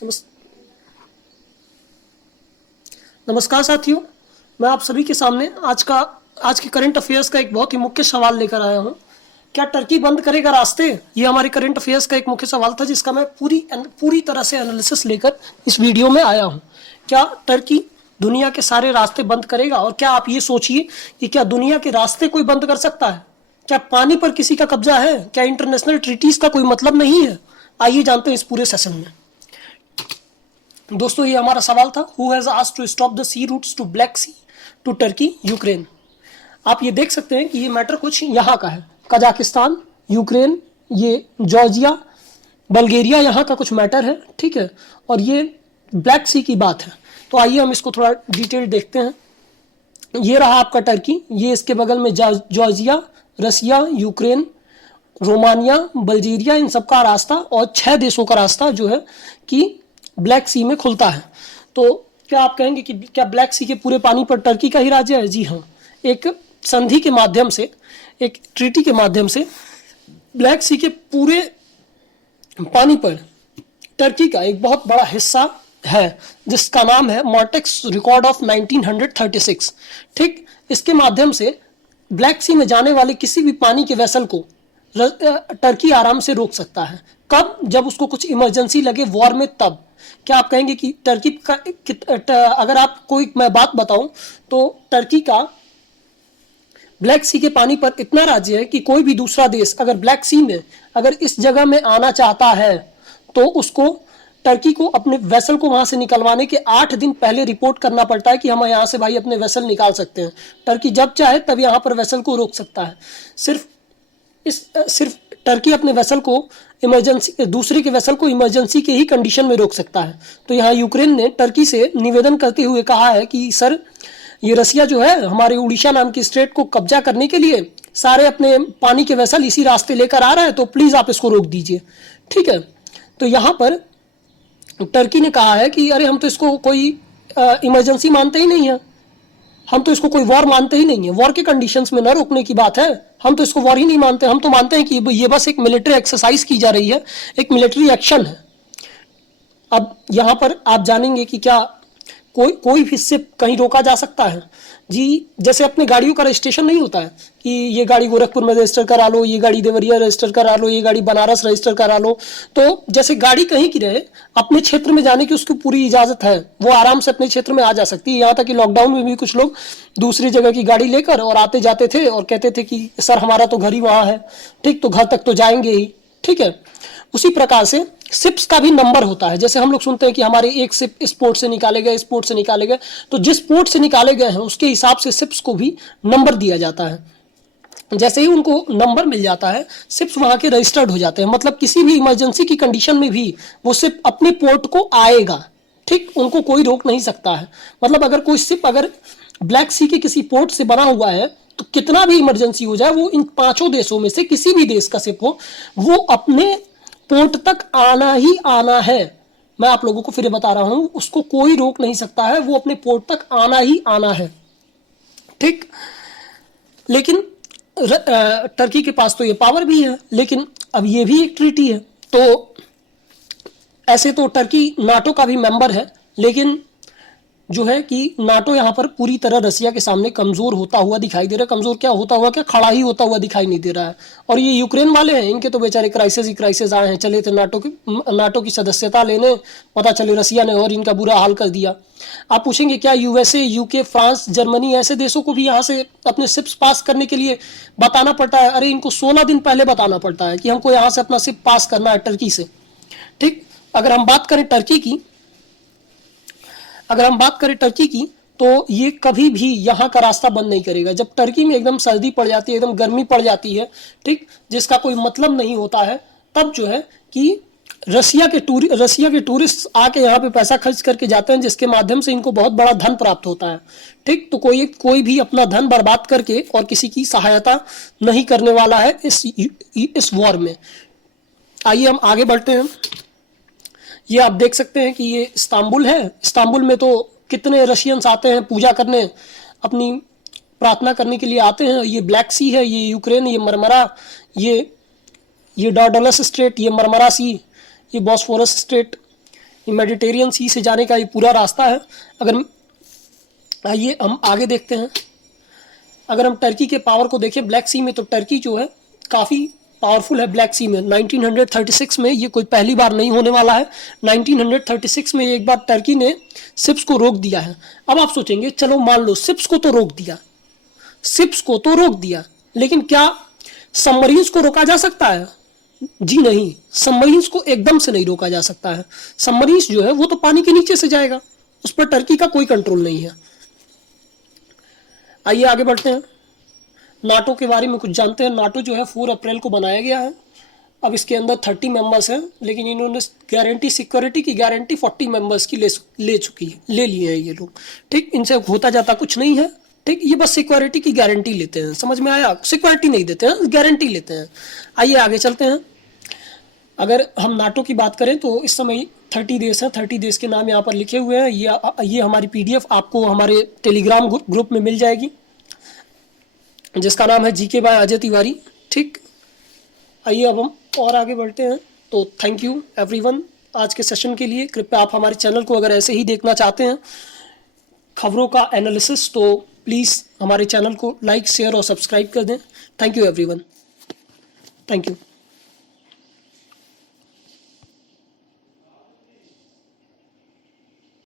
नमस् नमस्कार साथियों, मैं आप सभी के सामने आज के करंट अफेयर्स का एक बहुत ही मुख्य सवाल लेकर आया हूं। क्या टर्की बंद करेगा रास्ते? ये हमारे करंट अफेयर्स का एक मुख्य सवाल था, जिसका मैं पूरी तरह से एनालिसिस लेकर इस वीडियो में आया हूं। क्या टर्की दुनिया के सारे रास्ते बंद करेगा? और क्या आप ये सोचिए कि क्या दुनिया के रास्ते कोई बंद कर सकता है? क्या पानी पर किसी का कब्जा है? क्या इंटरनेशनल ट्रीटीज का कोई मतलब नहीं है? आइए जानते हैं इस पूरे सेशन में। दोस्तों, ये हमारा सवाल था, who has asked to stop the sea routes to Black Sea to Turkey Ukraine. आप ये देख सकते हैं कि ये मैटर कुछ यहाँ का है, कजाकिस्तान, यूक्रेन, ये जॉर्जिया, बल्गेरिया, यहाँ का कुछ मैटर है, ठीक है। और ये ब्लैक सी की बात है। तो आइए हम इसको थोड़ा डिटेल देखते हैं। ये रहा आपका टर्की, ये इसके बगल में जॉर्जिया, रसिया, यूक्रेन, रोमानिया, बल्गेरिया, इन सब का रास्ता और 6 देशों का रास्ता जो है कि ब्लैक सी में खुलता है। तो क्या आप कहेंगे कि क्या ब्लैक सी के पूरे पानी पर टर्की का ही राज्य है? जी हाँ, एक संधि के माध्यम से, एक ट्रीटी के माध्यम से ब्लैक सी के पूरे पानी पर टर्की का एक बहुत बड़ा हिस्सा है, जिसका नाम है मॉर्टेक्स रिकॉर्ड ऑफ 1936। ठीक, इसके माध्यम से ब्लैक सी में जाने वाले किसी भी पानी के वेसल को टर्की आराम से रोक सकता है। कब? जब उसको कुछ इमरजेंसी लगे वॉर में, तब। क्या आप कहेंगे कि टर्की का, अगर आप कोई मैं बात बताऊं तो टर्की का ब्लैक सी के पानी पर इतना राज्य है कि कोई भी दूसरा देश अगर ब्लैक सी में अगर इस जगह में आना चाहता है तो उसको, टर्की को अपने वेसल को वहां से निकलवाने के 8 दिन पहले रिपोर्ट करना पड़ता है कि हम यहाँ से भाई अपने वेसल निकाल सकते हैं। टर्की जब चाहे तब यहाँ पर वेसल को रोक सकता है। सिर्फ टर्की अपने वेसल को इमरजेंसी, दूसरे के वेसल को इमरजेंसी के ही कंडीशन में रोक सकता है। तो यहाँ यूक्रेन ने टर्की से निवेदन करते हुए कहा है कि सर, ये रसिया जो है हमारे उड़ीसा नाम की स्टेट को कब्जा करने के लिए सारे अपने पानी के वेसल इसी रास्ते लेकर आ रहा है, तो प्लीज आप इसको रोक दीजिए। ठीक है, तो यहाँ पर टर्की ने कहा है कि अरे हम तो इसको कोई इमरजेंसी मानते ही नहीं है, हम तो इसको कोई वॉर मानते ही नहीं है, वॉर के कंडीशंस में न रोकने की बात है, हम तो इसको वॉर ही नहीं मानते, हम तो मानते हैं कि ये बस एक मिलिट्री एक्सरसाइज की जा रही है, एक मिलिट्री एक्शन है। अब यहाँ पर आप जानेंगे कि क्या कोई भी इससे कहीं रोका जा सकता है? जी, जैसे अपने गाड़ियों का रजिस्ट्रेशन नहीं होता है कि ये गाड़ी गोरखपुर में रजिस्टर करा लो, ये गाड़ी देवरिया रजिस्टर करा लो, ये गाड़ी बनारस रजिस्टर करा लो। तो जैसे गाड़ी कहीं की रहे, अपने क्षेत्र में जाने की उसकी पूरी इजाजत है, वो आराम से अपने क्षेत्र में आ जा सकती है। यहाँ तक कि लॉकडाउन में भी कुछ लोग दूसरी जगह की गाड़ी लेकर और आते जाते थे और कहते थे कि सर हमारा तो घर ही वहाँ है, ठीक, तो घर तक तो जाएंगे ही। ठीक है, उसी प्रकार से सिप्स का भी नंबर होता है। जैसे हम लोग सुनते हैं कि हमारे एक सिप इस पोर्ट से निकाले गए, इस पोर्ट से निकाले गए, तो जिस पोर्ट से निकाले गए हैं उसके हिसाब से सिप्स को भी नंबर दिया जाता है। जैसे ही उनको नंबर मिल जाता है, सिप्स वहां के रजिस्टर्ड हो जाते हैं। मतलब किसी भी इमरजेंसी की कंडीशन में भी वो सिप अपने पोर्ट को आएगा, ठीक, उनको कोई रोक नहीं सकता है। मतलब अगर कोई सिप अगर ब्लैक सी के किसी पोर्ट से बना हुआ है तो कितना भी इमरजेंसी हो जाए, वो इन 5 देशों में से किसी भी देश का सिप हो, वो अपने पोर्ट तक आना ही आना है। मैं आप लोगों को फिर बता रहा हूं, उसको कोई रोक नहीं सकता है, वो अपने पोर्ट तक आना ही आना है। ठीक, लेकिन टर्की के पास तो ये पावर भी है, लेकिन अब ये भी एक ट्रीटी है। तो ऐसे तो टर्की नाटो का भी मेंबर है, लेकिन जो है कि नाटो यहाँ पर पूरी तरह रसिया के सामने कमजोर होता हुआ दिखाई दे रहा है। कमजोर क्या होता हुआ, क्या खड़ा ही होता हुआ दिखाई नहीं दे रहा है। और ये यूक्रेन वाले हैं, इनके तो बेचारे क्राइसिस ही क्राइसिस आए हैं। चले थे नाटो की सदस्यता लेने, पता चले रसिया ने और इनका बुरा हाल कर दिया। आप पूछेंगे क्या यूएसए, यूके, फ्रांस, जर्मनी ऐसे देशों को भी यहाँ से अपने सिप्स पास करने के लिए बताना पड़ता है? अरे इनको 16 दिन पहले बताना पड़ता है कि हमको यहाँ से अपना सिप पास करना है टर्की से। ठीक, अगर हम बात करें टर्की की, तो ये कभी भी यहाँ का रास्ता बंद नहीं करेगा। जब टर्की में एकदम सर्दी पड़ जाती है, एकदम गर्मी पड़ जाती है, ठीक, जिसका कोई मतलब नहीं होता है, तब जो है कि रसिया के टूरिस्ट आके यहाँ पे पैसा खर्च करके जाते हैं, जिसके माध्यम से इनको बहुत बड़ा धन प्राप्त होता है। ठीक, तो कोई भी अपना धन बर्बाद करके और किसी की सहायता नहीं करने वाला है इस वॉर में। आइए हम आगे बढ़ते हैं। ये आप देख सकते हैं कि ये इस्तांबुल है। इस्तांबुल में तो कितने रशियंस आते हैं पूजा करने, अपनी प्रार्थना करने के लिए आते हैं। ये ब्लैक सी है, ये यूक्रेन, ये मरमरा, ये डॉर्डलस स्ट्रेट, ये मरमरा सी, ये बॉस्फोरस स्ट्रेट, ये मेडिटेरियन सी से जाने का ये पूरा रास्ता है। अगर आइए हम आगे देखते हैं। अगर हम टर्की के पावर को देखें ब्लैक सी में, तो टर्की जो है काफ़ी पावरफुल है ब्लैक सी में। 1936 में ये कोई पहली बार नहीं होने वाला है। 1936 में एक बार टर्की ने शिप्स को रोक दिया है। अब आप सोचेंगे चलो मान लो शिप्स को तो रोक दिया, शिप्स को तो रोक दिया, लेकिन क्या सबमरीन्स को रोका जा सकता है? जी नहीं, सबमरीन्स को एकदम से नहीं रोका जा सकता है। सबमरीन्स जो है वो तो पानी के नीचे से जाएगा, उस पर टर्की का कोई कंट्रोल नहीं है। आइए आगे बढ़ते हैं, नाटो के बारे में कुछ जानते हैं। नाटो जो है 4 अप्रैल को बनाया गया है। अब इसके अंदर 30 मेंबर्स हैं, लेकिन इन्होंने गारंटी सिक्योरिटी की गारंटी 40 मेंबर्स की ले लिए हैं ये लोग। ठीक, इनसे होता जाता कुछ नहीं है। ठीक, ये बस सिक्योरिटी की गारंटी लेते हैं, समझ में आया? सिक्योरिटी नहीं देते हैं, गारंटी लेते हैं। आइए आगे चलते हैं। अगर हम नाटो की बात करें तो इस समय 30 देश हैं, 30 देश के नाम यहाँ पर लिखे हुए हैं। ये हमारी PDF आपको हमारे टेलीग्राम ग्रुप में मिल जाएगी, जिसका नाम है GK बाय अजय तिवारी। ठीक, आइए अब हम और आगे बढ़ते हैं। तो थैंक यू एवरीवन आज के सेशन के लिए। कृपया आप हमारे चैनल को अगर ऐसे ही देखना चाहते हैं खबरों का एनालिसिस, तो प्लीज़ हमारे चैनल को लाइक, शेयर और सब्सक्राइब कर दें। Thank you everyone, thank you.